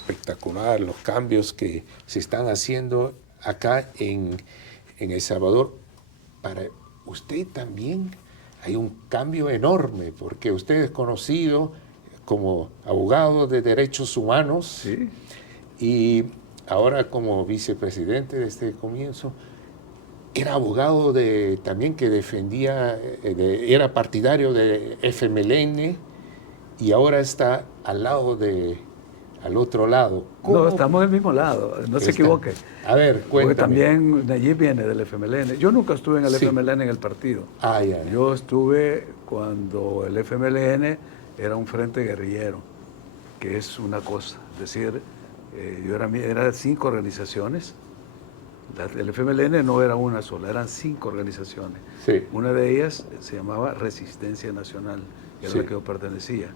espectacular los cambios que se están haciendo acá en El Salvador. Para usted también hay un cambio enorme, porque usted es conocido como abogado de derechos humanos, sí, y ahora como vicepresidente desde el comienzo. Era abogado también que defendía, era partidario de FMLN, y ahora está al otro lado. no, ¿Cómo estamos del mismo lado, no se está? equivoque. A ver, Porque cuéntame. también Nayib viene del FMLN. Yo nunca estuve en el Sí. FMLN en el partido. Ah, ya. Yo estuve cuando el FMLN era un frente guerrillero, que es una cosa. Es decir, era 5 organizaciones. El FMLN no era una sola, eran 5 organizaciones. Sí. Una de ellas se llamaba Resistencia Nacional, que era Sí. la que yo pertenecía.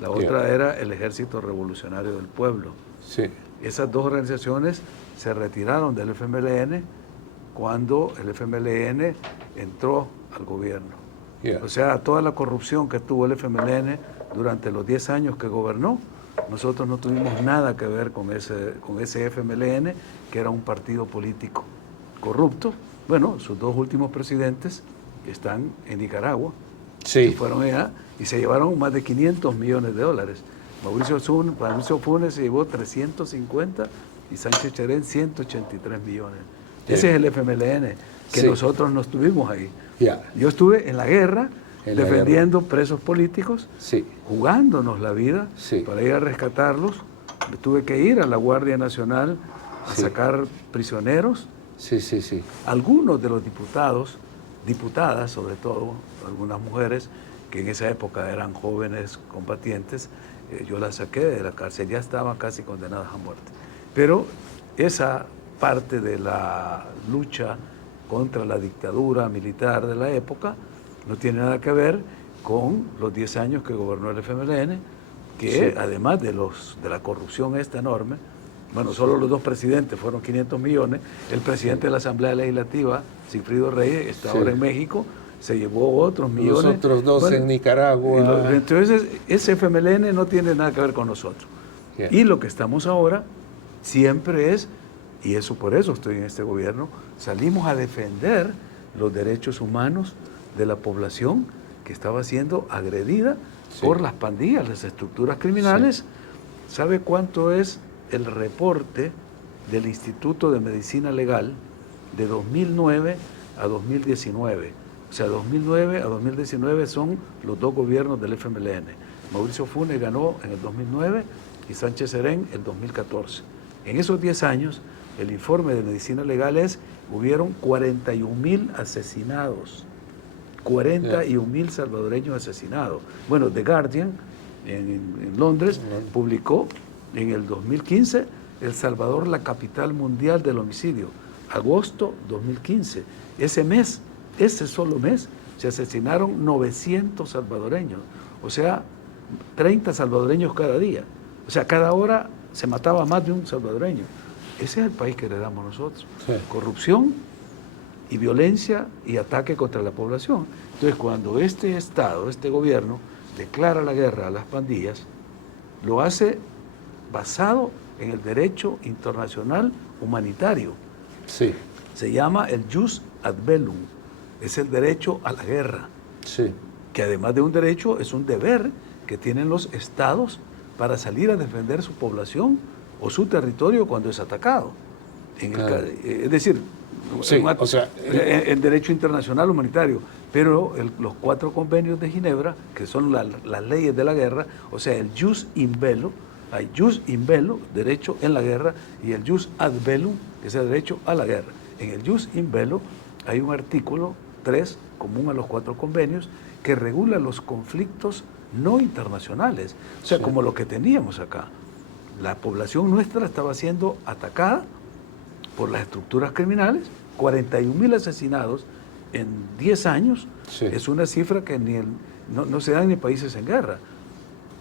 La otra era el Ejército Revolucionario del Pueblo. Sí. Esas 2 organizaciones se retiraron del FMLN cuando el FMLN entró al gobierno. Yeah. O sea, toda la corrupción que tuvo el FMLN durante los 10 años que gobernó, nosotros no tuvimos nada que ver con ese FMLN, que era un partido político corrupto. Bueno, sus 2 últimos presidentes están en Nicaragua, Sí. que fueron allá y se llevaron más de $500 millones. Mauricio Funes se llevó 350 y Sánchez Cherén 183 millones. Ese es el FMLN, que Sí. nosotros no estuvimos ahí. Yeah. Yo estuve en la guerra, En la defendiendo presos políticos, Sí. jugándonos la vida Sí. para ir a rescatarlos. Tuve que ir a la Guardia Nacional a Sí. sacar prisioneros. Sí, sí, sí. Algunos de los diputados, diputadas sobre todo, algunas mujeres que en esa época eran jóvenes combatientes, yo las saqué de la cárcel, ya estaban casi condenadas a muerte. Pero esa parte de la lucha contra la dictadura militar de la época no tiene nada que ver con los 10 años que gobernó el FMLN, que Sí. además de la corrupción esta enorme, bueno, solo los 2 presidentes fueron 500 millones, el presidente de la Asamblea Legislativa, Sigfrido Reyes, está Sí. ahora en México, se llevó otros millones. Los otros 2 Bueno, en Nicaragua. entonces, ese FMLN no tiene nada que ver con nosotros. Yeah. Y lo que estamos ahora siempre es, y eso por eso estoy en este gobierno, salimos a defender los derechos humanos de la población que estaba siendo agredida Sí. por las pandillas, las estructuras criminales. ¿Sabe cuánto es el reporte del Instituto de Medicina Legal de 2009 a 2019? O sea, 2009 a 2019 son los 2 gobiernos del FMLN. Mauricio Funes ganó en el 2009 y Sánchez Cherén en el 2014. En esos 10 años, el informe de Medicina Legal es, hubieron 41,000 asesinados. 41,000 salvadoreños asesinados. Bueno, The Guardian, en Londres, publicó en el 2015, El Salvador, la capital mundial del homicidio. Agosto 2015. Ese mes, ese solo mes, se asesinaron 900 salvadoreños. O sea, 30 salvadoreños cada día. O sea, cada hora se mataba más de un salvadoreño. Ese es el país que heredamos nosotros. Sí. Corrupción y violencia y ataque contra la población. Entonces, cuando este Estado, este gobierno, declara la guerra a las pandillas, lo hace basado en el derecho internacional humanitario. Sí. Se llama el jus ad bellum, es el derecho a la guerra, Sí. que además de un derecho es un deber que tienen los estados para salir a defender su población o su territorio cuando es atacado. Claro. Es decir, Sí, o sea, en derecho internacional humanitario, pero los 4 convenios de Ginebra, que son las leyes de la guerra, o sea, el jus in bello, hay jus in bello, derecho en la guerra, y el jus ad bellum, que es el derecho a la guerra. En el jus in bello hay un artículo 3, común a los 4 convenios, que regula los conflictos no internacionales, o sea, Sí. como lo que teníamos acá. La población nuestra estaba siendo atacada por las estructuras criminales, 41,000 asesinados en 10 años, Sí. es una cifra que no se dan ni países en guerra.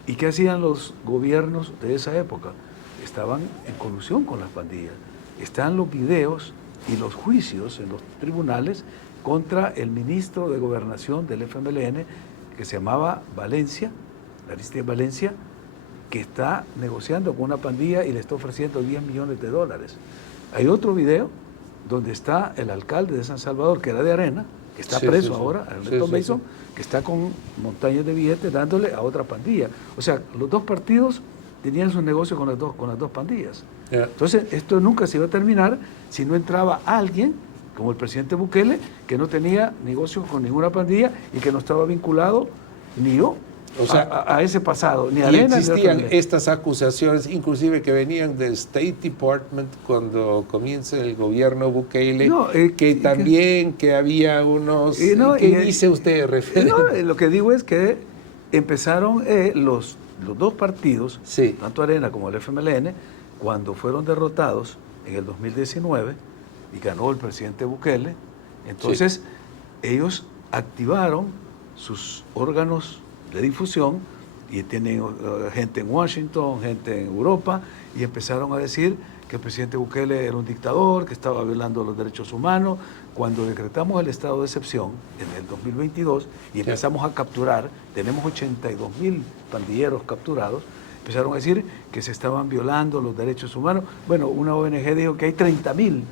¿Y qué hacían los gobiernos de esa época? Estaban en colusión con las pandillas. Están los videos y los juicios en los tribunales contra el ministro de Gobernación del FMLN, que se llamaba Valencia, Aristide Valencia, que está negociando con una pandilla y le está ofreciendo $10 millones. Hay otro video donde está el alcalde de San Salvador, que era de Arena, que está preso ahora, Ernesto Mason, que está con montañas de billetes dándole a otra pandilla. O sea, los dos partidos tenían sus negocios con las dos pandillas. Entonces, esto nunca se iba a terminar si no entraba alguien, como el presidente Bukele, que no tenía negocios con ninguna pandilla y que no estaba vinculado ni yo a ese pasado, ni Arena. Y existían estas acusaciones, inclusive que venían del State Department cuando comienza el gobierno Bukele, que había unos... ¿Qué dice usted, referente? Lo que digo es que empezaron los dos partidos, tanto Arena como el FMLN, cuando fueron derrotados en el 2019 y ganó el presidente Bukele, entonces ellos activaron sus órganos de difusión y tienen gente en Washington, gente en Europa, y empezaron a decir que el presidente Bukele era un dictador, que estaba violando los derechos humanos. Cuando decretamos el estado de excepción en el 2022 y empezamos a capturar, tenemos 82,000 pandilleros capturados, empezaron a decir que se estaban violando los derechos humanos. Bueno, una ONG dijo que hay 30,000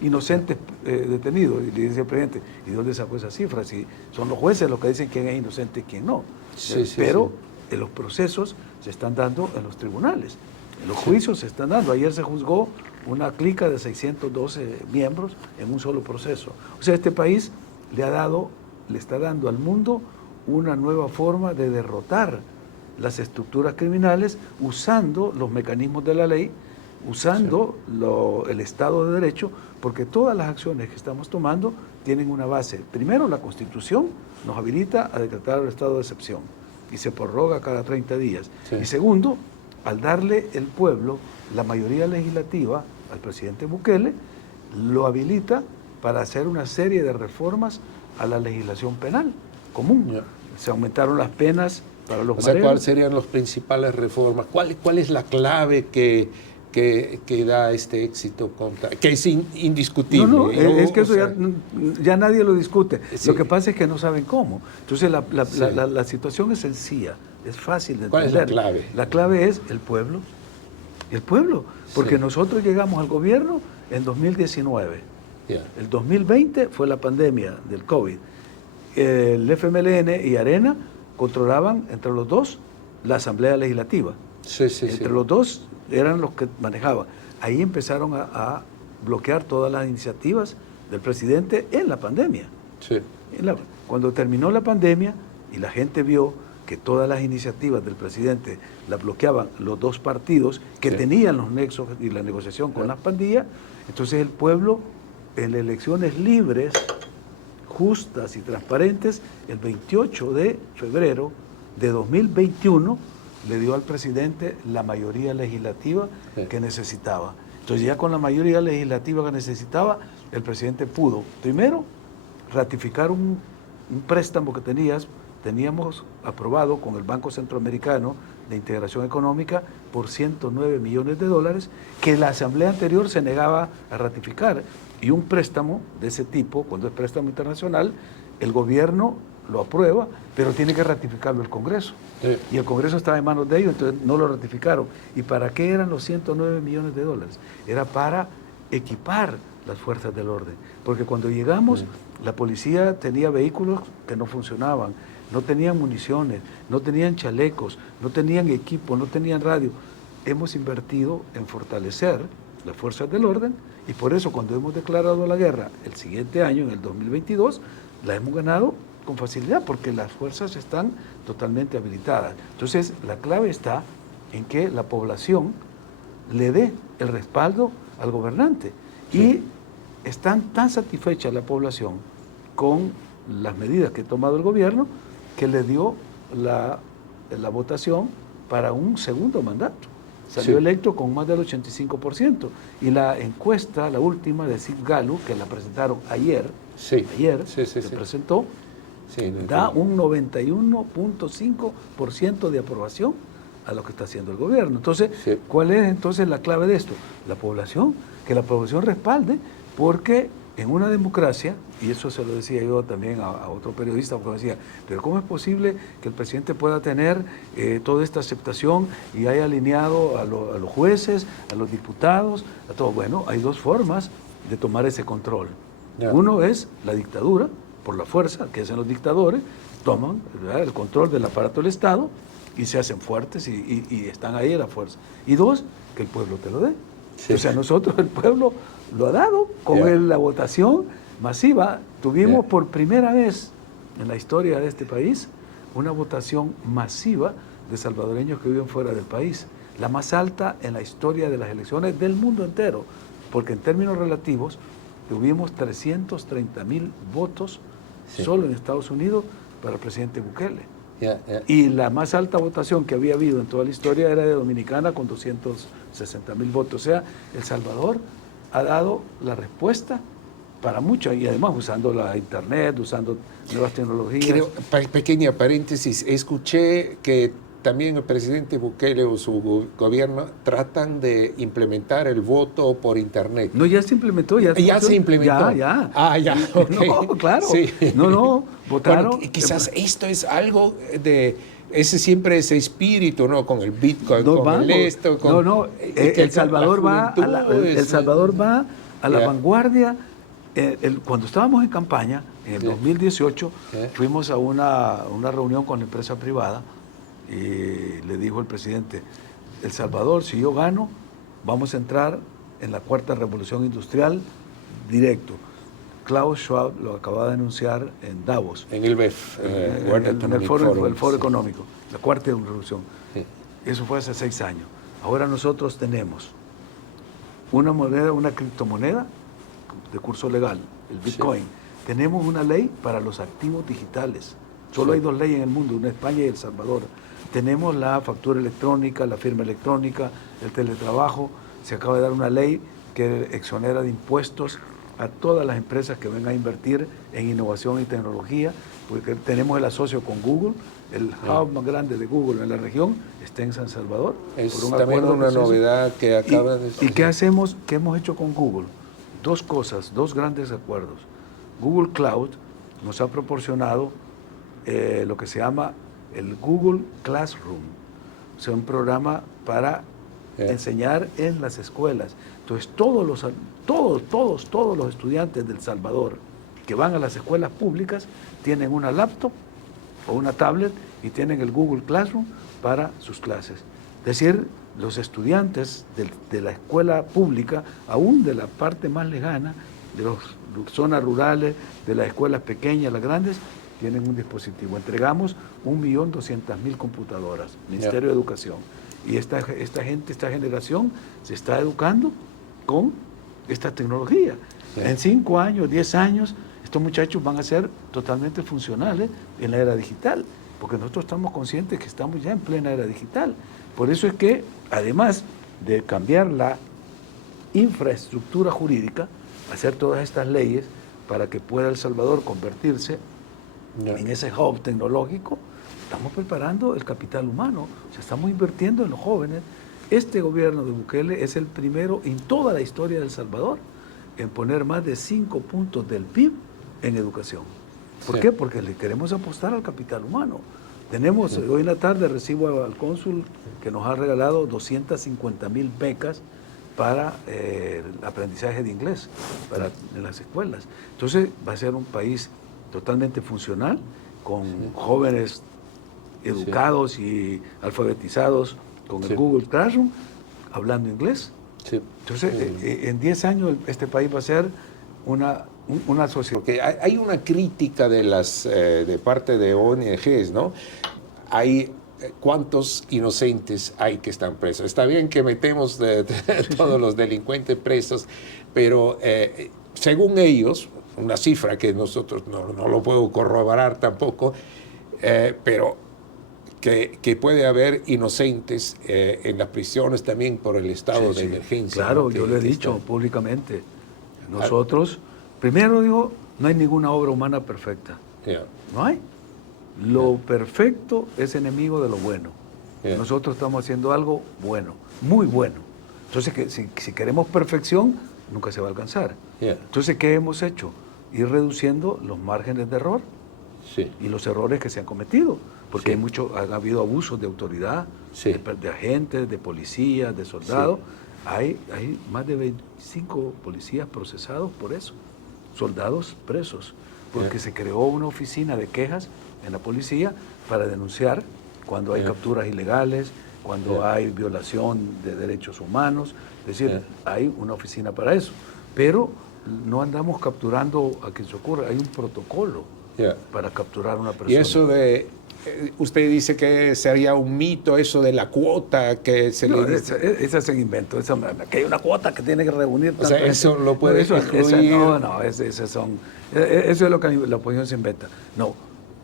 inocentes detenidos, y le dice el presidente, ¿y dónde sacó esa cifra? Si son los jueces los que dicen quién es inocente y quién no. Pero los procesos se están dando en los tribunales, los juicios se están dando. Ayer se juzgó una clica de 612 miembros en un solo proceso. O sea, este país le está dando al mundo una nueva forma de derrotar las estructuras criminales usando los mecanismos de la ley, usando el Estado de Derecho, porque todas las acciones que estamos tomando tienen una base. Primero, la Constitución nos habilita a decretar el estado de excepción y se prorroga cada 30 días. Y segundo, al darle el pueblo la mayoría legislativa al presidente Bukele, lo habilita para hacer una serie de reformas a la legislación penal común. Se aumentaron las penas para los mareros. ¿Cuáles serían las principales reformas? ¿Cuál es la clave que da este éxito, que es indiscutible? Es que eso ya nadie lo discute. Lo que pasa es que no saben cómo. Entonces la situación es sencilla, es fácil de entender. ¿Cuál es la clave? La clave es el pueblo. El pueblo, porque nosotros llegamos al gobierno en 2019. El 2020 fue la pandemia del COVID. El FMLN y Arena controlaban entre los dos la Asamblea Legislativa. Entre los dos eran los que manejaban. Ahí empezaron a bloquear todas las iniciativas del presidente en la pandemia. Cuando terminó la pandemia y la gente vio que todas las iniciativas del presidente las bloqueaban los dos partidos que tenían los nexos y la negociación con las pandillas, entonces el pueblo en elecciones libres, justas y transparentes, el 28 de febrero de 2021, le dio al presidente la mayoría legislativa que necesitaba. Entonces ya con la mayoría legislativa que necesitaba, el presidente pudo, primero, ratificar un préstamo que teníamos aprobado con el Banco Centroamericano de Integración Económica por $109 millones, que la asamblea anterior se negaba a ratificar. Y un préstamo de ese tipo, cuando es préstamo internacional, el gobierno lo aprueba, pero tiene que ratificarlo el Congreso. Y el Congreso estaba en manos de ellos, entonces no lo ratificaron. ¿Y para qué eran los $109 millones? Era para equipar las fuerzas del orden. Porque cuando llegamos, la policía tenía vehículos que no funcionaban, no tenían municiones, no tenían chalecos, no tenían equipo, no tenían radio. Hemos invertido en fortalecer las fuerzas del orden y por eso cuando hemos declarado la guerra el siguiente año, en el 2022, la hemos ganado con facilidad porque las fuerzas están totalmente habilitadas. Entonces, la clave está en que la población le dé el respaldo al gobernante. Y están tan satisfecha la población con las medidas que ha tomado el gobierno que le dio la votación para un segundo mandato. Salió electo con más del 85%. Y la encuesta, la última de Sid Gallup, que la presentaron ayer, se presentó, da un 91.5% de aprobación a lo que está haciendo el gobierno. Entonces, ¿cuál es entonces la clave de esto? La población, que la población respalde, porque en una democracia, y eso se lo decía yo también a otro periodista, porque me decía, pero ¿cómo es posible que el presidente pueda tener toda esta aceptación y haya alineado a los jueces, a los diputados, a todo? Bueno, hay dos formas de tomar ese control. Yeah. Uno es la dictadura, por la fuerza que hacen los dictadores, toman, ¿verdad?, el control del aparato del Estado y se hacen fuertes y están ahí a la fuerza. Y dos, que el pueblo te lo dé. Sí. O sea, nosotros, el pueblo lo ha dado con la votación masiva. Tuvimos por primera vez en la historia de este país una votación masiva de salvadoreños que viven fuera del país, la más alta en la historia de las elecciones del mundo entero, porque en términos relativos tuvimos 330,000 votos solo en Estados Unidos para el presidente Bukele. Y la más alta votación que había habido en toda la historia era de Dominicana con 260,000 votos. O sea, El Salvador ha dado la respuesta para mucho, y además usando la internet, usando nuevas tecnologías. Pequeña paréntesis, escuché que también el presidente Bukele o su gobierno tratan de implementar el voto por internet. No, ya se implementó. Ya se implementó. Ya. Ah, ya, ok. No, claro. Sí. No, votaron. Bueno, quizás esto es algo de... Ese siempre ese espíritu, ¿no? Con el Bitcoin, el esto. El Salvador va a la vanguardia. Cuando estábamos en campaña, en el 2018, fuimos a una reunión con la empresa privada y le dijo el presidente, El Salvador, si yo gano, vamos a entrar en la cuarta revolución industrial directo. Klaus Schwab lo acaba de anunciar en Davos. En el BEF, en el Foro Económico, la cuarta revolución. Sí. Eso fue hace 6 años. Ahora nosotros tenemos una moneda, una criptomoneda de curso legal, el Bitcoin. Sí. Tenemos una ley para los activos digitales. Solo hay 2 leyes en el mundo, una en España y El Salvador. Tenemos la factura electrónica, la firma electrónica, el teletrabajo. Se acaba de dar una ley que exonera de impuestos a todas las empresas que vengan a invertir en innovación y tecnología, porque tenemos el asocio con Google, el hub más grande de Google en la región está en San Salvador. Es también una novedad que acaba de... ¿Y qué hacemos? ¿Qué hemos hecho con Google? 2 cosas, 2 grandes acuerdos. Google Cloud nos ha proporcionado lo que se llama el Google Classroom, o sea, un programa para enseñar en las escuelas. Entonces, todos los estudiantes de El Salvador que van a las escuelas públicas tienen una laptop o una tablet y tienen el Google Classroom para sus clases. Es decir, los estudiantes de la escuela pública, aún de la parte más lejana, de las zonas rurales, de las escuelas pequeñas, las grandes, tienen un dispositivo. Entregamos 1.200.000 computadoras, Ministerio de Educación. Y esta generación se está educando con esta tecnología. En 5 años, 10 años, estos muchachos van a ser totalmente funcionales en la era digital, porque nosotros estamos conscientes que estamos ya en plena era digital. Por eso es que, además de cambiar la infraestructura jurídica, hacer todas estas leyes para que pueda El Salvador convertirse en ese hub tecnológico, estamos preparando el capital humano, o sea, estamos invirtiendo en los jóvenes. Este gobierno de Bukele es el primero en toda la historia de El Salvador en poner más de 5 puntos del PIB en educación. ¿Por qué? Porque le queremos apostar al capital humano. Tenemos, hoy en la tarde recibo al cónsul que nos ha regalado 250,000 becas para el aprendizaje de inglés en las escuelas. Entonces va a ser un país totalmente funcional, con jóvenes educados y alfabetizados con el Google Classroom, hablando inglés. Sí. Entonces, en 10 años este país va a ser una sociedad. Porque hay una crítica de parte de ONGs, ¿no? Hay cuántos inocentes hay que están presos. Está bien que metemos todos los delincuentes presos, pero según ellos, una cifra que nosotros no lo puedo corroborar tampoco, pero que puede haber inocentes en las prisiones también por el estado de emergencia. Claro, ¿no? Yo lo he dicho públicamente. Nosotros, primero digo, no hay ninguna obra humana perfecta. No hay. Lo perfecto es enemigo de lo bueno. Nosotros estamos haciendo algo bueno, muy bueno. Entonces, si queremos perfección, nunca se va a alcanzar. Yeah. Entonces, ¿qué hemos hecho? Ir reduciendo los márgenes de error Sí. y los errores que se han cometido, porque Sí. ha habido abusos de autoridad, Sí. de agentes, de policías, de soldados. Hay más de 25 policías procesados por eso, soldados presos, porque Yeah. se creó una oficina de quejas en la policía para denunciar cuando hay Yeah. capturas ilegales, cuando Yeah. hay violación de derechos humanos, es decir, Yeah. hay una oficina para eso, pero no andamos capturando a quien se ocurra, hay un protocolo Yeah. para capturar a una persona. Y eso de, usted dice que sería un mito eso de la cuota que se No, le... ese es un invento, que hay una cuota que tiene que reunir. O sea, tanto eso gente. lo puede incluir. Eso es lo que la oposición se inventa. No,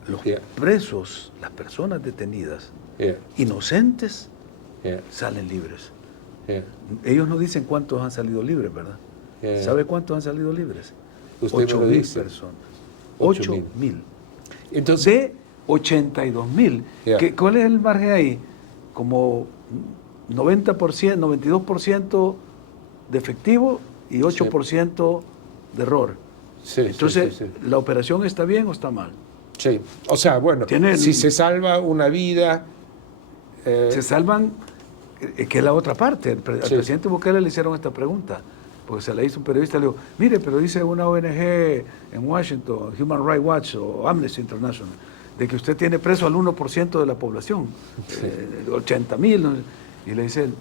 los Yeah. presos, las personas detenidas, Yeah. inocentes, Yeah. salen libres. Yeah. Ellos no dicen cuántos han salido libres, ¿verdad? Yeah. ¿Sabe cuántos han salido libres? Usted me lo 8.000 dice. personas. 8.000. 8.000. Entonces, De 82.000. Yeah. ¿Cuál es el margen ahí? Como 90%, 92% de efectivo y 8% de error. sí, Entonces, sí. ¿la operación está bien o está mal? Sí. O sea, bueno, Tiene- si se salva una vida... Se salvan, que es la otra parte. Al Sí. presidente Bukele le hicieron esta pregunta, porque se la hizo un periodista, le dijo, mire, pero dice una ONG en Washington, Human Rights Watch o Amnesty International, de que usted tiene preso al 1% de la población, Sí. 80.000, ¿no? Y le dice él,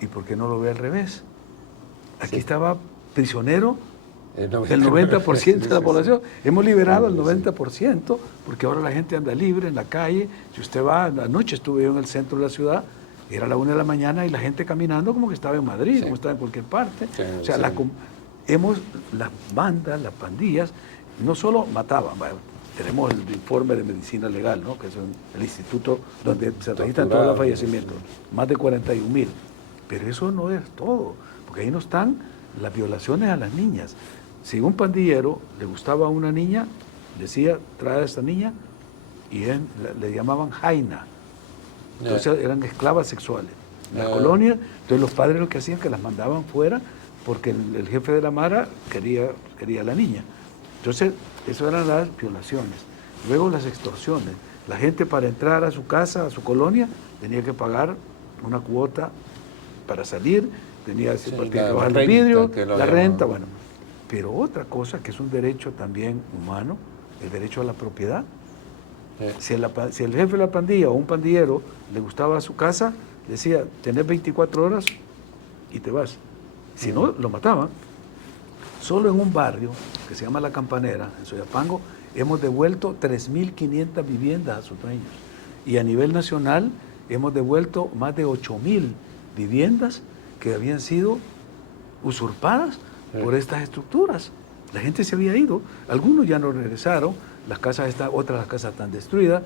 ¿y por qué no lo ve al revés? Aquí Sí. estaba prisionero el el 90% de la Sí, sí, población. Hemos liberado Sí, el sí. 90%, porque ahora la gente anda libre en la calle. Si usted va, anoche estuve yo en el centro de la ciudad, era la 1 de la mañana y la gente caminando como que estaba en Madrid, Sí. como estaba en cualquier parte. Sí, O sea, sí. las bandas, las pandillas, no solo mataban, bueno, tenemos el informe de medicina legal, ¿no? Que es el instituto donde se registran todos los Torturados, fallecimientos, más de 41.000. Pero eso no es todo, porque ahí no están las violaciones a las niñas. Si un pandillero le gustaba a una niña, decía, trae a esta niña, y le llamaban jaina. Entonces eran esclavas sexuales. En la colonia, entonces los padres lo que hacían que las mandaban fuera porque el jefe de la Mara quería a la niña. Entonces, eso eran las violaciones. Luego las extorsiones. La gente para entrar a su casa, a su colonia, tenía que pagar una cuota para salir, tenía que bajar el vidrio, la renta, bueno. Pero otra cosa que es un derecho también humano, el derecho a la propiedad. Si el jefe de la pandilla o un pandillero le gustaba su casa, decía, tenés 24 horas y te vas. Si no, lo mataban. Solo en un barrio que se llama La Campanera, en Soyapango, hemos devuelto 3.500 viviendas a sus dueños. Y a nivel nacional hemos devuelto más de 8.000 viviendas que habían sido usurpadas por estas estructuras. La gente se había ido, algunos ya no regresaron, otras casas están destruidas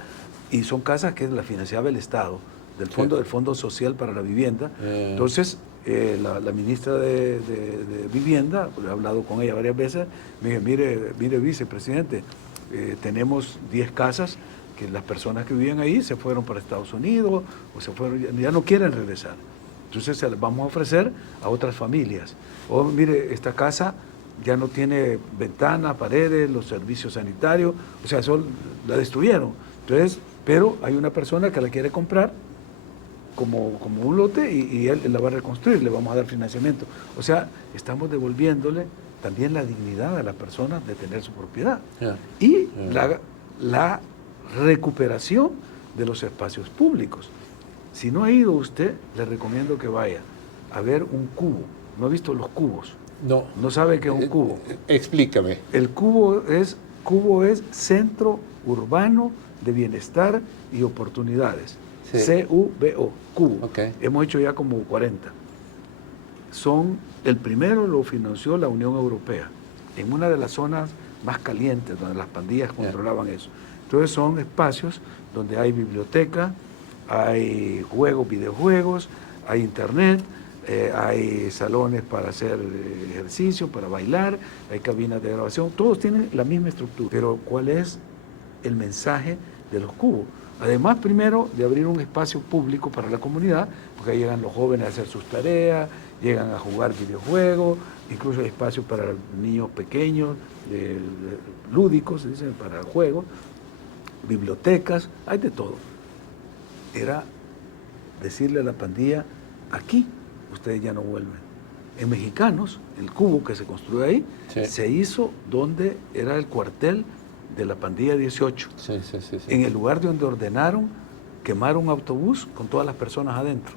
y son casas que las financiaba el Estado, del Fondo Social para la Vivienda. Entonces, la ministra de Vivienda, he hablado con ella varias veces, me dice, mire vicepresidente, tenemos 10 casas que las personas que vivían ahí se fueron para Estados Unidos o se fueron, ya no quieren regresar. Entonces se las vamos a ofrecer a otras familias. O mire, esta casa ya no tiene ventanas, paredes, los servicios sanitarios, o sea, eso la destruyeron. Entonces, pero hay una persona que la quiere comprar como un lote y él la va a reconstruir, le vamos a dar financiamiento. O sea, estamos devolviéndole también la dignidad a la persona de tener su propiedad. Y la recuperación de los espacios públicos. Si no ha ido usted, le recomiendo que vaya a ver un cubo. ¿No ha visto los cubos? No. ¿No sabe qué es un cubo? Explícame. El cubo es Centro Urbano de Bienestar y Oportunidades. Sí. CUBO, cubo. Okay. Hemos hecho ya como 40. El primero lo financió la Unión Europea, en una de las zonas más calientes, donde las pandillas controlaban eso. Entonces son espacios donde hay biblioteca, hay videojuegos, hay internet, hay salones para hacer ejercicio, para bailar, hay cabinas de grabación, todos tienen la misma estructura. Pero ¿cuál es el mensaje de los cubos? Además, primero, de abrir un espacio público para la comunidad, porque ahí llegan los jóvenes a hacer sus tareas, llegan a jugar videojuegos, incluso hay espacios para niños pequeños, lúdicos, se dice, para juegos, bibliotecas, hay de todo. Era decirle a la pandilla, aquí ustedes ya no vuelven. En Mexicanos, el cubo que se construyó ahí, sí, se hizo donde era el cuartel de la pandilla 18. sí, sí, sí, sí. En el lugar donde ordenaron quemar un autobús con todas las personas adentro.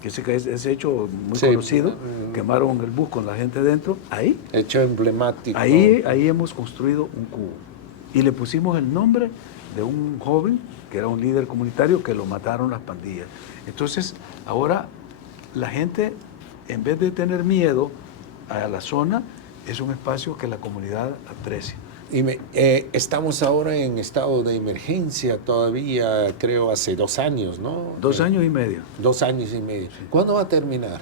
Que ese hecho muy Sí, conocido, quemaron el bus con la gente dentro, ahí. Hecho emblemático. Ahí hemos construido un cubo. Y le pusimos el nombre de un joven que era un líder comunitario que lo mataron las pandillas. Entonces, ahora la gente, en vez de tener miedo a la zona, es un espacio que la comunidad aprecia. Y estamos ahora en estado de emergencia todavía, creo, hace 2 años, ¿no? 2 años y medio. 2 años y medio. ¿Cuándo va a terminar?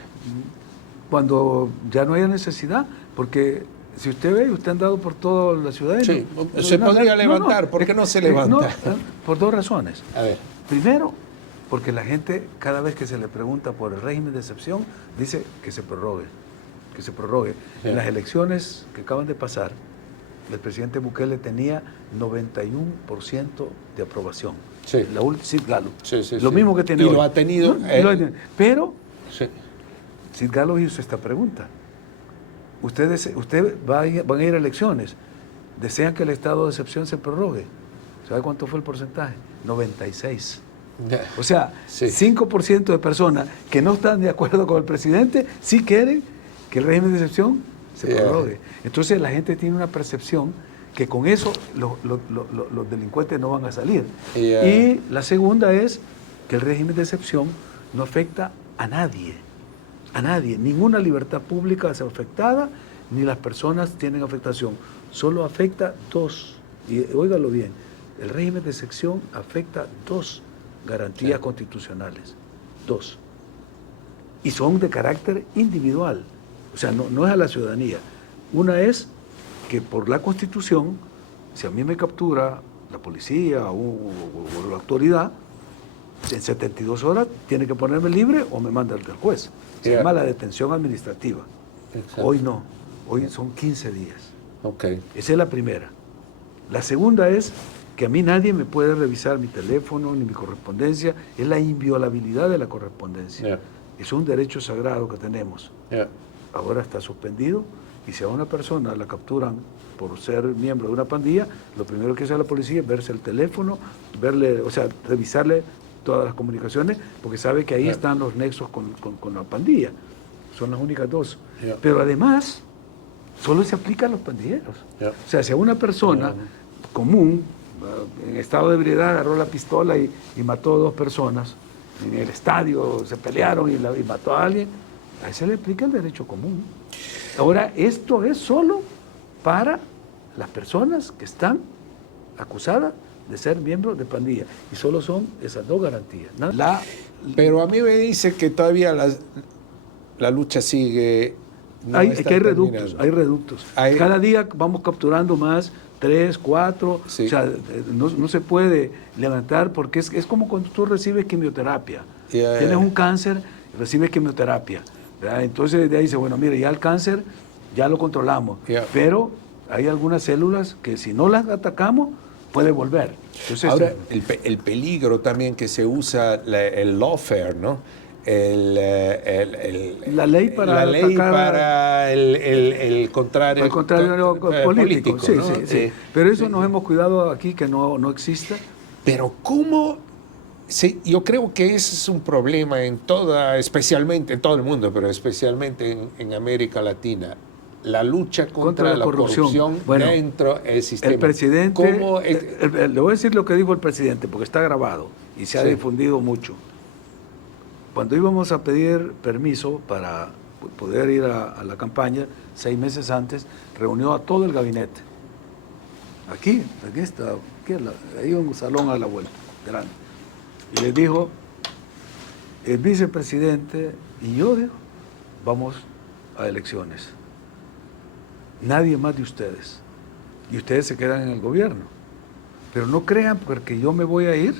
Cuando ya no haya necesidad, porque si usted ve, usted ha andado por toda la ciudad. Sí, se podría levantar. ¿Por qué no se levanta? Por 2 razones. A ver. Primero, porque la gente, cada vez que se le pregunta por el régimen de excepción, dice que se prorrogue, que se prorrogue. Sí. En las elecciones que acaban de pasar, el presidente Bukele tenía 91% de aprobación. Sí. La Sid Gallup. Sí, sí, lo sí. mismo que tiene y hoy. lo ha tenido. Pero Sí. Sid Gallup hizo esta pregunta. Ustedes van a ir a elecciones. ¿Desean que el estado de excepción se prorrogue? ¿Sabe cuánto fue el porcentaje? 96. O sea, Sí. 5% de personas que no están de acuerdo con el presidente sí quieren que el régimen de excepción se prorrogue. Entonces la gente tiene una percepción que con eso los delincuentes no van a salir. Y la segunda es que el régimen de excepción no afecta a nadie. A nadie. Ninguna libertad pública es afectada, ni las personas tienen afectación. Solo afecta 2. Y óigalo bien, el régimen de excepción afecta 2 garantías constitucionales. 2. Y son de carácter individual. O sea, no es a la ciudadanía. Una es que por la Constitución, si a mí me captura la policía o la autoridad, en 72 horas tiene que ponerme libre o me manda al juez. Se llama la detención administrativa. Exacto. Hoy no. Hoy son 15 días. Okay. Esa es la primera. La segunda es que a mí nadie me puede revisar mi teléfono ni mi correspondencia. Es la inviolabilidad de la correspondencia. Yeah. Es un derecho sagrado que tenemos. Yeah. Ahora está suspendido y si a una persona la capturan por ser miembro de una pandilla, lo primero que hace la policía es verse el teléfono, revisarle todas las comunicaciones, porque sabe que ahí están los nexos con la pandilla. Son las únicas 2. Yeah. Pero además, solo se aplica a los pandilleros. Yeah. O sea, si a una persona común, en estado de ebriedad, agarró la pistola y mató a 2 personas, en el estadio se pelearon y mató a alguien, a ese le aplica el derecho común. Ahora, esto es solo para las personas que están acusadas de ser miembros de pandilla. Y solo son esas 2 garantías, ¿no? Pero a mí me dice que todavía la lucha sigue. Hay reductos. Cada día vamos capturando más, 3, 4. Sí. O sea, no se puede levantar porque es como cuando tú recibes quimioterapia. Tienes un cáncer, recibes quimioterapia. ¿Verdad? Entonces de ahí dice, bueno, mire, ya el cáncer ya lo controlamos. Pero hay algunas células que si no las atacamos, puede volver. Entonces, ahora, el peligro también que se usa, el lawfare, ¿no? La ley para el contrario político. Sí, ¿no? sí. Pero eso nos hemos cuidado aquí, que no exista. Pero ¿cómo? Sí, yo creo que ese es un problema especialmente en todo el mundo, pero especialmente en América Latina. La lucha contra la corrupción dentro del sistema. El presidente, le voy a decir lo que dijo el presidente, porque está grabado y se ha difundido mucho. Cuando íbamos a pedir permiso para poder ir a la campaña, 6 meses antes, reunió a todo el gabinete. Aquí está, hay un salón a la vuelta, grande. Y les dijo, el vicepresidente y yo, dijo, vamos a elecciones. Nadie más de ustedes. Y ustedes se quedan en el gobierno. Pero no crean, porque yo me voy a ir,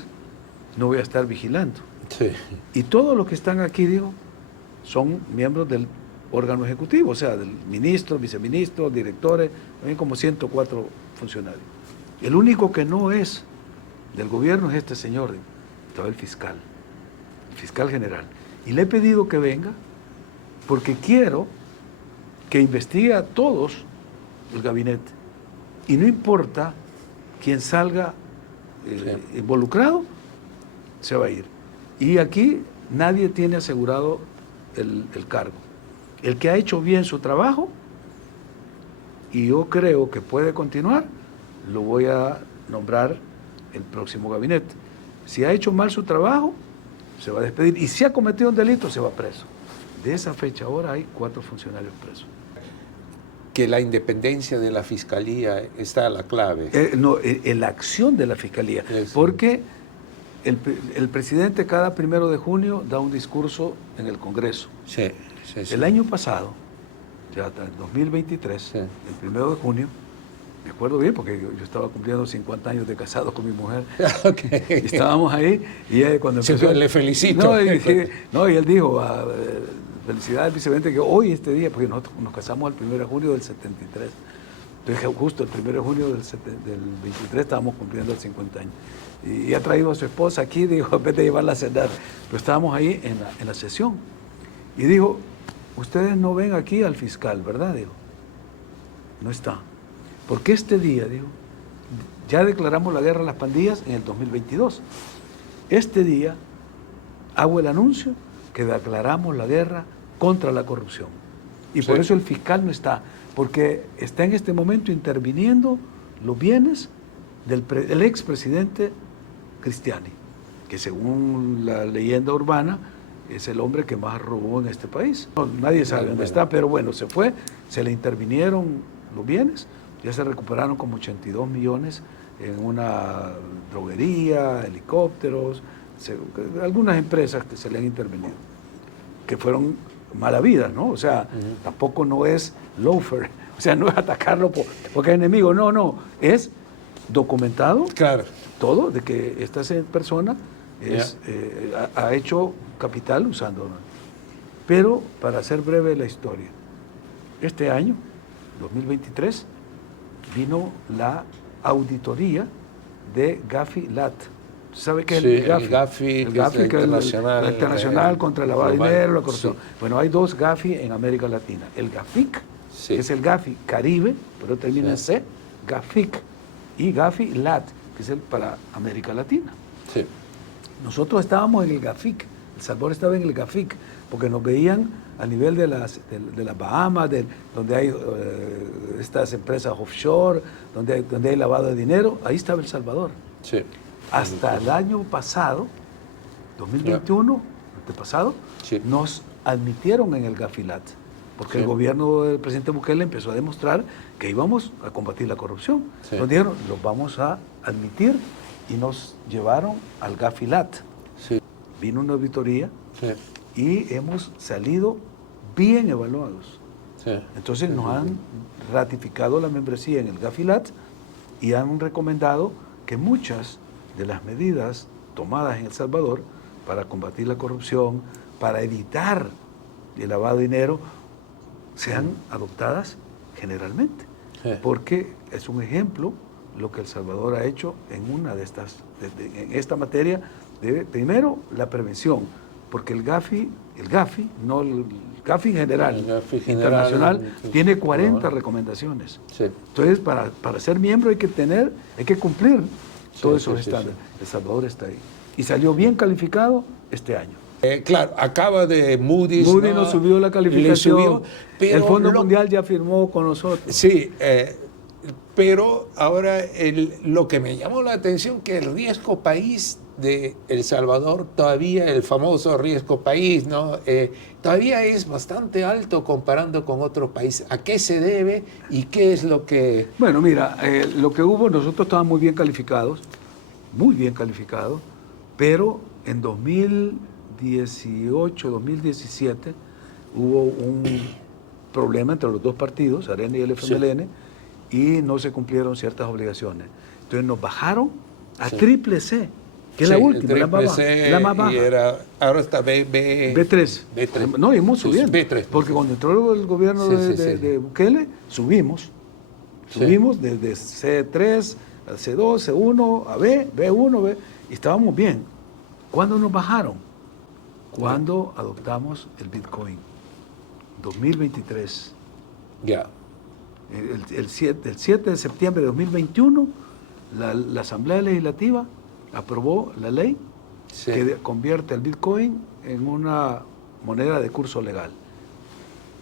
no voy a estar vigilando. Sí. Y todos los que están aquí, digo, son miembros del órgano ejecutivo, o sea, del ministro, viceministro, directores, también como 104 funcionarios. El único que no es del gobierno es este señor, estaba el fiscal general. Y le he pedido que venga porque quiero que investigue a todos el gabinete. Y no importa quién salga involucrado, se va a ir. Y aquí nadie tiene asegurado el cargo. El que ha hecho bien su trabajo, y yo creo que puede continuar, lo voy a nombrar el próximo gabinete. Si ha hecho mal su trabajo, se va a despedir. Y si ha cometido un delito, se va preso. De esa fecha ahora hay 4 funcionarios presos. Que la independencia de la Fiscalía está la clave. No, en la acción de la Fiscalía. Eso. Porque el presidente cada 1 de junio da un discurso en el Congreso. Sí. El año pasado, ya en 2023, el 1 de junio, me acuerdo bien porque yo estaba cumpliendo 50 años de casado con mi mujer. Okay. Y estábamos ahí y cuando empezó... Le felicito. Y él dijo, felicidades vicepresidente, que hoy este día, porque nosotros nos casamos el 1 de junio del 73. Entonces justo el 1 de junio del 23 estábamos cumpliendo el 50 años. Y ha traído a su esposa aquí, dijo, en vez de llevarla a cenar. Pero estábamos ahí en la sesión. Y dijo, ustedes no ven aquí al fiscal, ¿verdad? Dijo, no está. Porque este día, dijo, ya declaramos la guerra a las pandillas en el 2022. Este día hago el anuncio que declaramos la guerra contra la corrupción. Y por eso el fiscal no está, porque está en este momento interviniendo los bienes del expresidente Cristiani, que según la leyenda urbana es el hombre que más robó en este país. No, nadie sabe dónde está, pero bueno, se fue, se le intervinieron los bienes, ya se recuperaron como 82 millones en una droguería, helicópteros, algunas empresas que se le han intervenido, que fueron mala vida, ¿no? O sea, tampoco no es lawfare, o sea, no es atacarlo porque es enemigo, no, es documentado, claro, todo, de que esta persona ha hecho capital usando. Pero, para hacer breve la historia, este año, 2023, vino la auditoría de Gafi-Lat. ¿Sabe qué es el Gafi? El Gafi, que es la internacional contra el lavado de dinero, la corrupción. Sí. Bueno, hay 2 Gafi en América Latina. El GAFIC, que es el Gafi Caribe, pero termina en C, GAFIC, y Gafi-Lat, que es el para América Latina. Sí. Nosotros estábamos en el GAFIC, El Salvador estaba en el GAFIC, porque nos veían a nivel de las Bahamas, donde hay estas empresas offshore, donde hay lavado de dinero, ahí estaba El Salvador. Sí. Hasta el año pasado, 2021, antepasado, nos admitieron en el GAFILAT, porque el gobierno del presidente Bukele empezó a demostrar que íbamos a combatir la corrupción. Nos dijeron, los vamos a admitir, y nos llevaron al GAFILAT. Vino una auditoría y hemos salido bien evaluados. Entonces nos han ratificado la membresía en el GAFILAT y han recomendado que muchas de las medidas tomadas en El Salvador para combatir la corrupción, para evitar el lavado de dinero, sean adoptadas generalmente. Porque es un ejemplo lo que El Salvador ha hecho en una de estas, en esta materia, primero la prevención, porque el GAFI, no el GAFI en general, internacional, tiene 40 recomendaciones. Entonces, para ser miembro hay que cumplir todos esos estándares. El Salvador está ahí. Y salió bien calificado este año. Claro, acaba de Moody's nos subió la calificación. Subió, pero el Fondo Mundial ya firmó con nosotros. Sí, pero ahora lo que me llamó la atención que el riesgo país de El Salvador, todavía el famoso riesgo país, ¿no? Todavía es bastante alto comparando con otros países. ¿A qué se debe y qué es lo que...? Bueno, mira, lo que hubo, nosotros estábamos muy bien calificados, pero en 2018, 2017, hubo un problema entre los dos partidos, Arena y el FMLN, y no se cumplieron ciertas obligaciones. Entonces nos bajaron a triple C. que es Sí, la última, el la más baja. triple C, La más baja. y ahora está B3. B3. No, íbamos Sí, subiendo. B3. Porque cuando entró el gobierno Sí, de, sí, sí. de Bukele, subimos. Sí. Subimos desde C3 a C2, C1 a B, B1, B, y estábamos bien. ¿Cuándo nos bajaron? Cuando adoptamos el Bitcoin. 2023. Ya. El 7 de septiembre de 2021, la Asamblea Legislativa aprobó la ley Sí. que convierte el Bitcoin en una moneda de curso legal.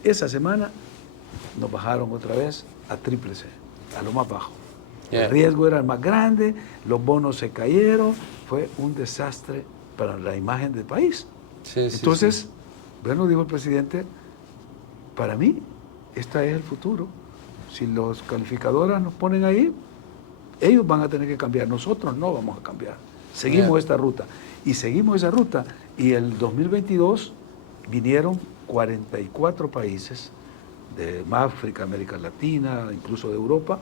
Esa semana nos bajaron otra vez a triple C, a lo más bajo. Yeah. El riesgo era el más grande, los bonos se cayeron, fue un desastre para la imagen del país. Sí, sí, Entonces, sí. bueno, dijo el presidente, para mí, este es el futuro. Si los calificadoras nos ponen ahí, ellos van a tener que cambiar, nosotros no vamos a cambiar. Seguimos esta ruta. Y seguimos esa ruta. Y el 2022 vinieron 44 países de África, América Latina, incluso de Europa,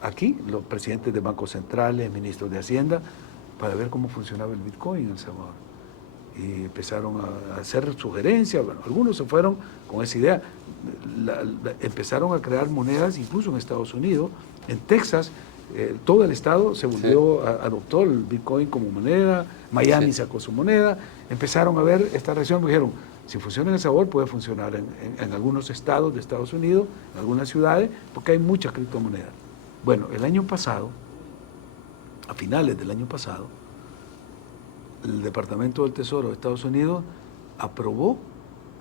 aquí, los presidentes de bancos centrales, ministros de Hacienda, para ver cómo funcionaba el Bitcoin en El Salvador. Y empezaron a hacer sugerencias, bueno, algunos se fueron con esa idea, empezaron a crear monedas, incluso en Estados Unidos, en Texas, todo el estado se volvió, adoptó el Bitcoin como moneda, Miami sacó su moneda, empezaron a ver esta reacción, dijeron, si funciona en El Salvador puede funcionar en algunos estados de Estados Unidos, en algunas ciudades, porque hay muchas criptomonedas. Bueno, el año pasado, a finales del año pasado, el Departamento del Tesoro de Estados Unidos aprobó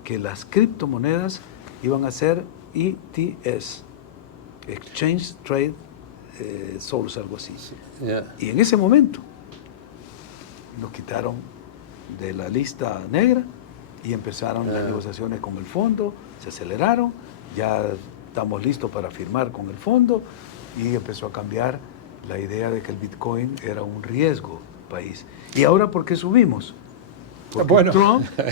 que las criptomonedas iban a ser ETS, Exchange Trade Souls, algo así. Yeah. Y en ese momento nos quitaron de la lista negra y empezaron las negociaciones con el fondo, se aceleraron, ya estamos listos para firmar con el fondo y empezó a cambiar la idea de que el Bitcoin era un riesgo país. ¿Y ahora por qué subimos? Porque Bueno.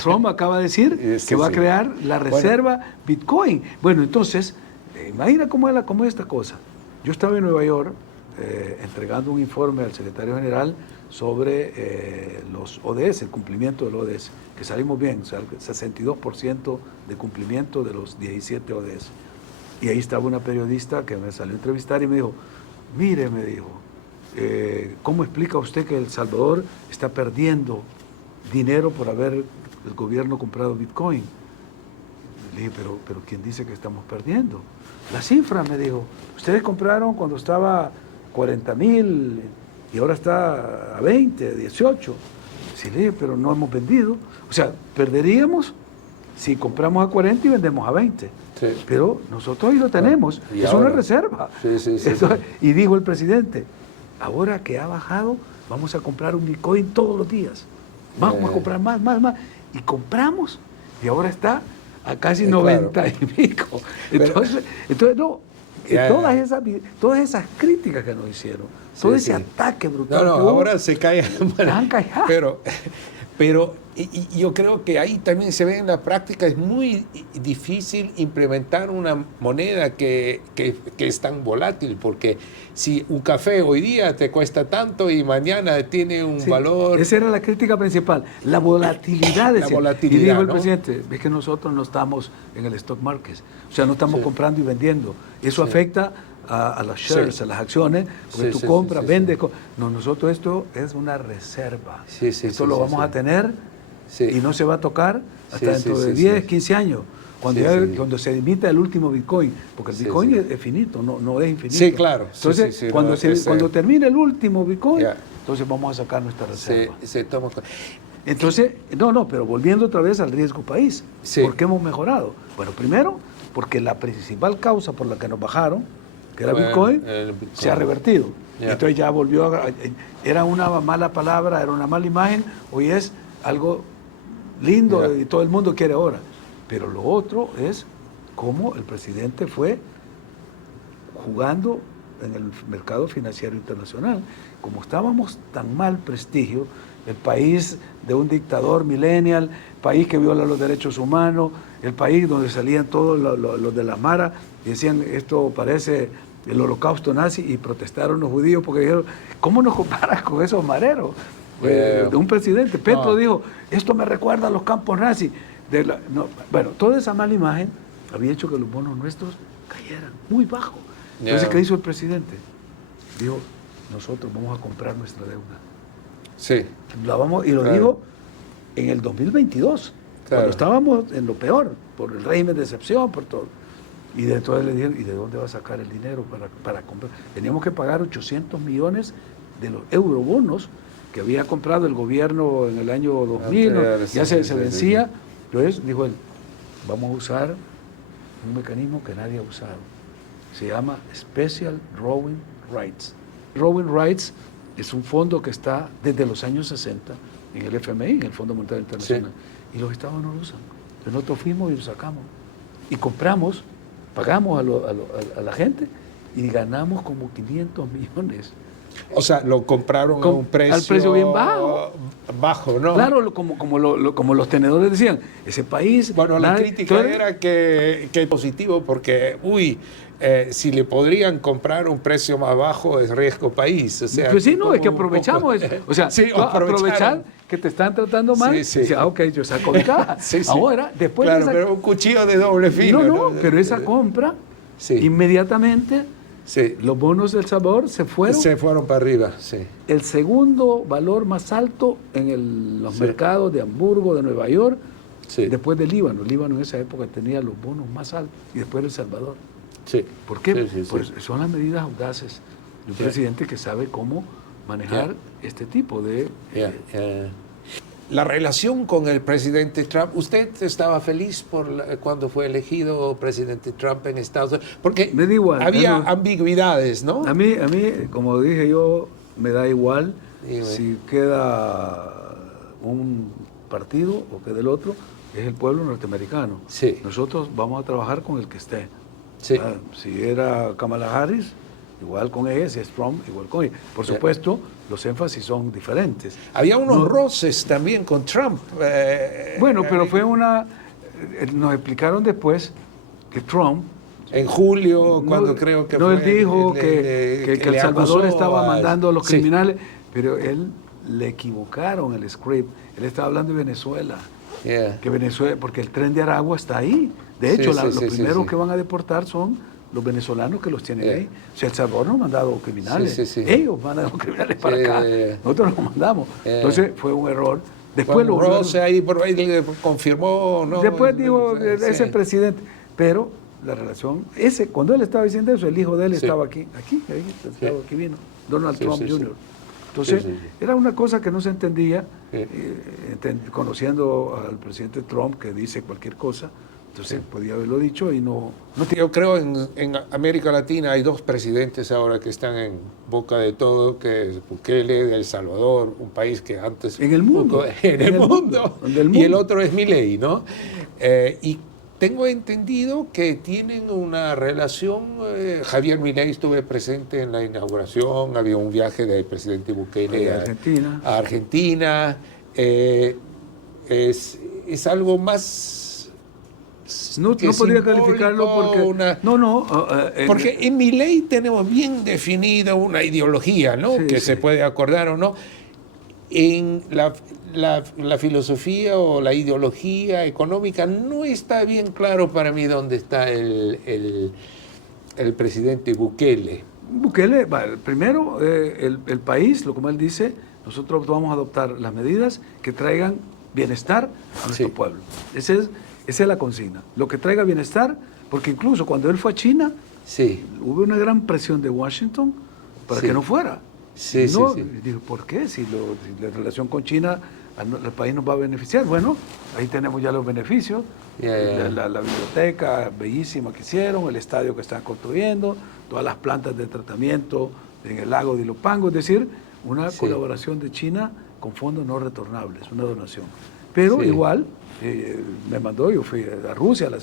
Trump acaba de decir que va a crear la reserva Bitcoin. Bueno, entonces, imagina cómo es esta cosa. Yo estaba en Nueva York entregando un informe al secretario general sobre los ODS, el cumplimiento de los ODS, que salimos bien, o sea, el 62% de cumplimiento de los 17 ODS. Y ahí estaba una periodista que me salió a entrevistar y me dijo, mire, me dijo, ¿cómo explica usted que El Salvador está perdiendo dinero por haber el gobierno comprado Bitcoin? Le dije, pero ¿quién dice que estamos perdiendo? La cifra, me dijo, ustedes compraron cuando estaba 40,000 y ahora está a 20, 18. Sí, le dije, pero no hemos vendido. O sea, perderíamos si compramos a 40 y vendemos a 20. Sí. Pero nosotros ahí lo tenemos, es ahora? una reserva. Sí. Y dijo el presidente, ahora que ha bajado, vamos a comprar un Bitcoin todos los días. Vamos a comprar más. Y compramos, y ahora está a casi 90 y pico. Entonces no, todas esas críticas que nos hicieron, todo ese ataque brutal. No, ahora se cae. Están callados. Pero y yo creo que ahí también se ve en la práctica, es muy difícil implementar una moneda que es tan volátil, porque si un café hoy día te cuesta tanto y mañana tiene un valor... Esa era la crítica principal, la volatilidad. La volatilidad, y dijo el ¿no? presidente, es que nosotros no estamos en el stock market, o sea, no estamos comprando y vendiendo. Eso afecta a las shares, a las acciones, porque tú compras, vendes. No, nosotros esto es una reserva. Esto lo vamos a tener y no se va a tocar hasta dentro de 10, 15 años. Cuando se emita el último Bitcoin, porque el Bitcoin es finito, no es infinito. Sí, claro. Entonces, cuando termine el último Bitcoin, entonces vamos a sacar nuestra reserva. Se toma. Entonces, pero volviendo otra vez al riesgo país, ¿por qué hemos mejorado? Bueno, primero, porque la principal causa por la que nos bajaron, que era Bitcoin, se ha revertido. Entonces ya volvió era una mala palabra, era una mala imagen, hoy es algo lindo y todo el mundo quiere ahora. Pero lo otro es cómo el presidente fue jugando en el mercado financiero internacional. Como estábamos tan mal prestigio, el país de un dictador millennial, país que viola los derechos humanos, el país donde salían todos los de la Mara y decían, esto parece el holocausto nazi y protestaron los judíos porque dijeron, ¿cómo nos comparas con esos mareros? De un presidente. Petro dijo, esto me recuerda a los campos nazis. Bueno, toda esa mala imagen había hecho que los bonos nuestros cayeran muy bajo. Entonces, ¿qué hizo el presidente? Dijo, nosotros vamos a comprar nuestra deuda. Sí. Y lo dijo en el 2022, cuando estábamos en lo peor, por el régimen de excepción, por todo. Y entonces le dijeron, ¿y de dónde va a sacar el dinero para comprar? Teníamos que pagar 800 millones de los eurobonos que había comprado el gobierno en el año 2000, ya se vencía. Entonces dijo él, vamos a usar un mecanismo que nadie ha usado. Se llama Special Drawing Rights. Drawing Rights es un fondo que está desde los años 60 en el FMI, en el Fondo Monetario Internacional. Sí. Y los estados no lo usan. Entonces nosotros fuimos y lo sacamos. Y compramos, pagamos a la gente y ganamos como 500 millones. O sea, lo compraron a un precio... Al precio bien bajo. Bajo, ¿no? Claro, como los tenedores decían, ese país... Bueno, la crítica era que es positivo porque, si le podrían comprar un precio más bajo es riesgo país. O sea, pues sí, no, es que aprovechamos eso. O sea, sí, aprovechar que te están tratando mal, ok, yo saco mi caja. Ahora, después de esa... pero un cuchillo de doble filo. No, pero esa compra, inmediatamente... Sí. Los bonos del Salvador se fueron para arriba, sí. El segundo valor más alto en los mercados de Hamburgo, de Nueva York, después del Líbano. El Líbano en esa época tenía los bonos más altos y después El Salvador. Sí. ¿Por qué? Pues son las medidas audaces de un presidente que sabe cómo manejar este tipo de... La relación con el presidente Trump, ¿usted estaba feliz cuando fue elegido presidente Trump en Estados Unidos? Porque me da igual, había ambigüedades, ¿no? A mí, como dije yo, me da igual si queda un partido o queda el otro, es el pueblo norteamericano. Sí. Nosotros vamos a trabajar con el que esté. Sí. Si era Kamala Harris, igual con ella, si es Trump, igual con ella. Por supuesto, los énfasis son diferentes. Había unos roces también con Trump. Bueno, pero fue nos explicaron después que Trump... En julio, cuando creo que él dijo que El Salvador estaba mandando a los criminales, pero él le equivocaron el script. Él estaba hablando de Venezuela. Que Venezuela, porque el tren de Aragua está ahí. De hecho, los primeros que van a deportar son los venezolanos que los tienen ahí. O sea, El Salvador nos ha mandado criminales. Ellos mandan criminales para acá. Nosotros los mandamos. Entonces, fue un error. Después Rose ahí por ahí confirmó, ¿no? Después dijo ese presidente. Pero la relación, cuando él estaba diciendo eso, el hijo de él estaba aquí vino, Donald Trump Jr. Entonces, era una cosa que no se entendía, conociendo al presidente Trump, que dice cualquier cosa. Entonces podía haberlo dicho y no... Yo creo en América Latina hay dos presidentes ahora que están en boca de todo, que es Bukele de El Salvador, un país que antes... En el mundo. En el mundo. Y el otro es Milei, ¿no? Y tengo entendido que tienen una relación... Javier Milei estuve presente en la inauguración, había un viaje del presidente Bukele a Argentina. Es algo más... No podría calificarlo porque... porque en Milei tenemos bien definida una ideología, ¿no? Que se puede acordar o no. En la filosofía o la ideología económica no está bien claro para mí dónde está el presidente Bukele. Bukele, primero, el país, como él dice, nosotros vamos a adoptar las medidas que traigan bienestar a nuestro pueblo. Esa es la consigna. Lo que traiga bienestar, porque incluso cuando él fue a China, hubo una gran presión de Washington para que no fuera. Digo, ¿por qué? Si la relación con China, el país nos va a beneficiar. Bueno, ahí tenemos ya los beneficios. La biblioteca bellísima que hicieron, el estadio que están construyendo, todas las plantas de tratamiento en el lago de Ilopango. Es decir, una colaboración de China con fondos no retornables, una donación. Pero igual... me mandó, yo fui a Rusia, a la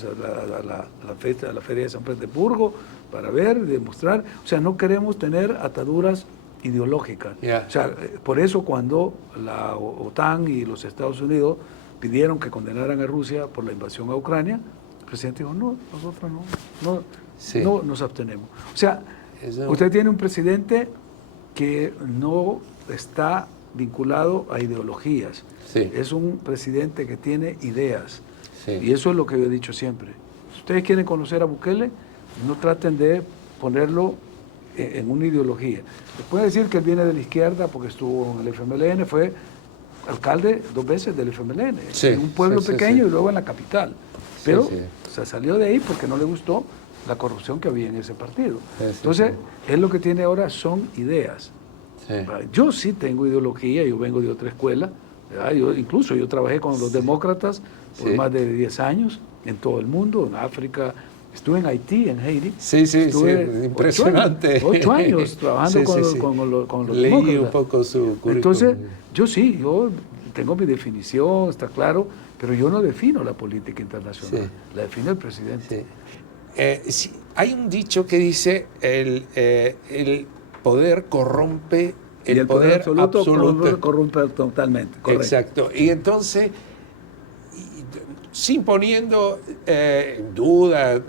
Feria de San Petersburgo, para ver, demostrar. O sea, no queremos tener ataduras ideológicas. O sea, por eso cuando la OTAN y los Estados Unidos pidieron que condenaran a Rusia por la invasión a Ucrania, el presidente dijo, no, nosotros no nos abstenemos. O sea, Usted tiene un presidente que no está vinculado a ideologías. Sí. Es un presidente que tiene ideas. Sí. Y eso es lo que yo he dicho siempre. Si ustedes quieren conocer a Bukele, no traten de ponerlo en una ideología. Les pueden decir que él viene de la izquierda porque estuvo en el FMLN, fue alcalde 2 veces del FMLN, Sí, en un pueblo sí, pequeño sí. y luego en la capital. Pero sí. se salió de ahí porque no le gustó la corrupción que había en ese partido. Sí, sí, Entonces, sí. él lo que tiene ahora son ideas. Sí. Yo sí tengo ideología, yo vengo de otra escuela, ¿verdad? Incluso yo trabajé con los demócratas por Sí. más de 10 años en todo el mundo, en África, estuve en Haití, en Haití. Sí, sí, Estuve sí, impresionante. 8 años trabajando Sí, sí, sí. con los Leí demócratas. un poco su currículum. Entonces, yo tengo mi definición, está claro, pero yo no defino la política internacional, Sí. la define el presidente. Sí. Sí, hay un dicho que dice el poder corrompe, Y el poder absoluto corrompe totalmente. Correcto. Exacto. Y entonces, sin poniendo en duda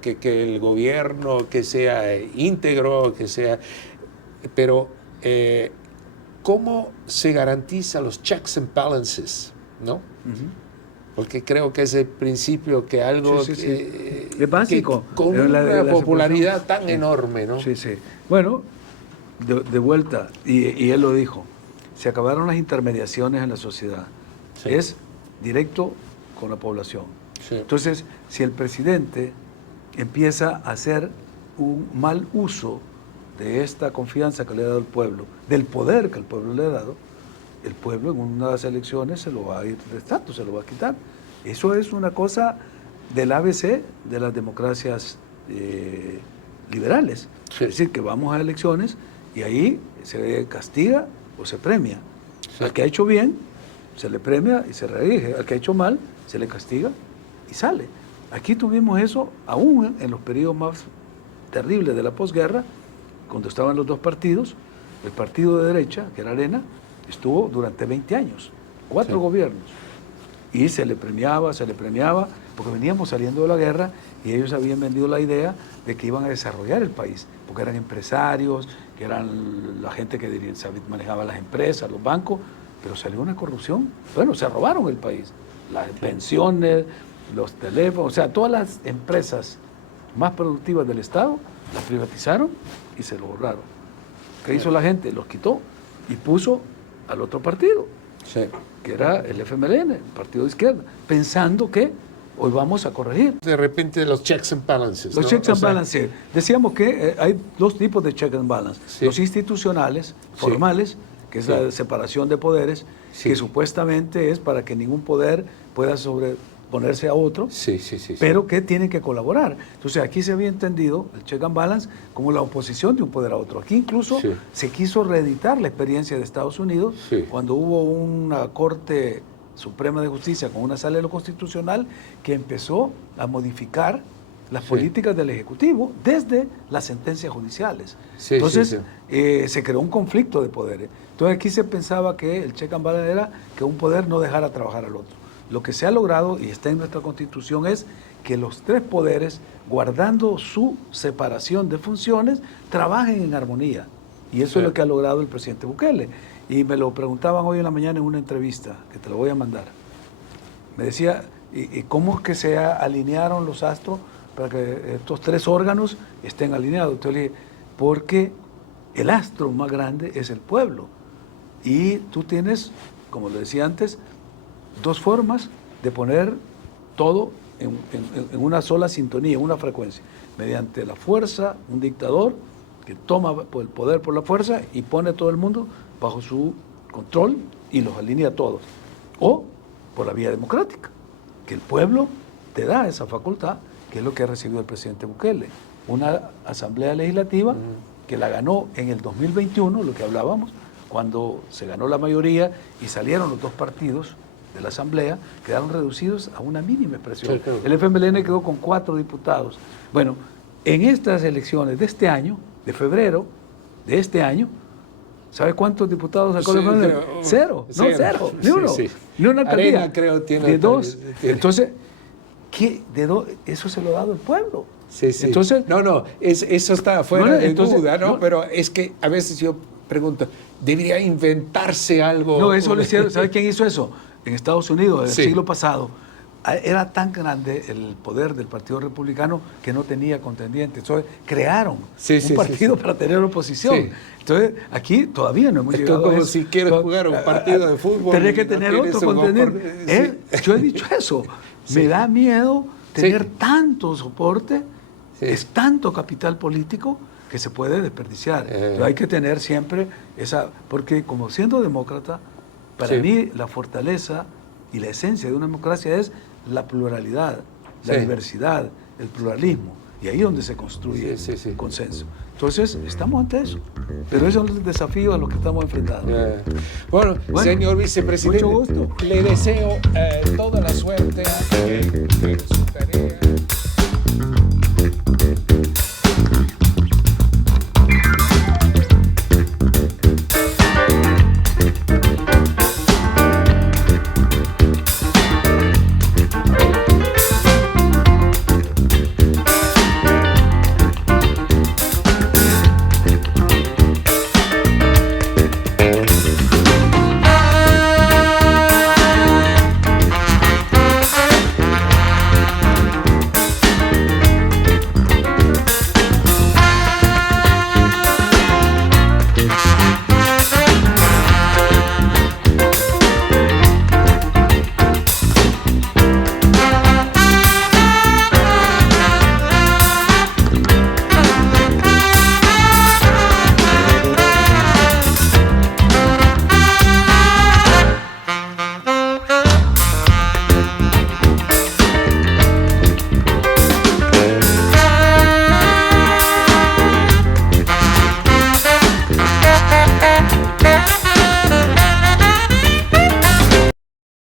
que el gobierno que sea íntegro, que sea, pero ¿cómo se garantiza los checks and balances? ¿No? Ujú. Porque creo que es el principio que algo Sí. que, Es básico. que con una popularidad tan enorme, ¿no? Sí. Bueno, de vuelta, y él lo dijo, se acabaron las intermediaciones en la sociedad. Sí. Es directo con la población. Sí. Entonces, si el presidente empieza a hacer un mal uso de esta confianza que le ha dado el pueblo, del poder que el pueblo le ha dado, el pueblo en unas elecciones se lo va a ir restando, se lo va a quitar. Eso es una cosa del ABC de las democracias liberales. Sí. Es decir, que vamos a elecciones y ahí se castiga o se premia. Sí. Al que ha hecho bien, se le premia y se reelige. Al que ha hecho mal, se le castiga y sale. Aquí tuvimos eso aún en los periodos más terribles de la posguerra, cuando estaban los dos partidos. El partido de derecha, que era Arena, estuvo durante 20 años, 4 gobiernos. Y se le premiaba, porque veníamos saliendo de la guerra y ellos habían vendido la idea de que iban a desarrollar el país, porque eran empresarios, que eran la gente que manejaba las empresas, los bancos, pero salió una corrupción. Bueno, se robaron el país. Las pensiones, los teléfonos, o sea, todas las empresas más productivas del Estado las privatizaron y se lo borraron. ¿Qué hizo la gente? Los quitó y puso al otro partido, Sí. que era el FMLN, el partido de izquierda, pensando que hoy vamos a corregir. De repente los checks and balances. Los ¿no? checks O and sea, balances. Decíamos que hay 2 tipos de checks and balances. Sí. Los institucionales, formales, que es Sí. la separación de poderes, Sí. que supuestamente es para que ningún poder pueda sobreponerse a otro, Sí. pero que tienen que colaborar. Entonces aquí se había entendido el check and balance como la oposición de un poder a otro. Aquí incluso Sí. se quiso reeditar la experiencia de Estados Unidos Sí. cuando hubo una Corte Suprema de Justicia con una sala de lo constitucional que empezó a modificar las Sí. políticas del Ejecutivo desde las sentencias judiciales. Sí, Entonces sí. se creó un conflicto de poderes. Entonces aquí se pensaba que el check and balance era que un poder no dejara trabajar al otro. Lo que se ha logrado, y está en nuestra Constitución, es que los 3 poderes, guardando su separación de funciones, trabajen en armonía. Y eso Sí. es lo que ha logrado el presidente Bukele. Y me lo preguntaban hoy en la mañana en una entrevista, que te lo voy a mandar. Me decía, ¿y cómo es que se alinearon los astros para que estos 3 órganos estén alineados? Entonces le dije, porque el astro más grande es el pueblo. Y tú tienes, como le decía antes, 2 formas de poner todo en una sola sintonía, en una frecuencia. Mediante la fuerza, un dictador que toma el poder por la fuerza y pone a todo el mundo bajo su control y los alinea a todos. O por la vía democrática, que el pueblo te da esa facultad, que es lo que ha recibido el presidente Bukele. Una asamblea legislativa que la ganó en el 2021, lo que hablábamos, cuando se ganó la mayoría y salieron los 2 partidos de la asamblea, quedaron reducidos a una mínima expresión. Sí, claro. El FMLN quedó con 4 diputados. Bueno, en estas elecciones de este año, de febrero de este año, ¿sabe cuántos diputados sacó el FMLN? Cero, ni uno. Sí. Ni una alcaldía. Arena, creo, tiene de 2. tiene. Entonces, Eso se lo ha dado el pueblo. Sí, sí. Entonces, eso está fuera de entonces, duda, ¿no? Pero es que a veces yo pregunto, ¿debería inventarse algo? No, eso lo hicieron. ¿Sabe quién hizo eso? En Estados Unidos, el siglo pasado. Era tan grande el poder del Partido Republicano que no tenía contendientes. Entonces crearon un partido para tener oposición. Sí. Entonces aquí todavía no hemos llegado a eso. Es como si quieres jugar un partido de fútbol. Tenés que tener otro contendiente. Yo he dicho eso. Me da miedo tener tanto soporte, es tanto capital político que se puede desperdiciar. Pero hay que tener siempre esa... Porque como siendo demócrata, para mí la fortaleza y la esencia de una democracia es la pluralidad, la diversidad, el pluralismo. Y ahí es donde se construye el consenso. Entonces, estamos ante eso. Pero eso es el desafío a los que estamos enfrentando. Bueno, señor vicepresidente, mucho gusto. Le deseo toda la suerte en su tarea.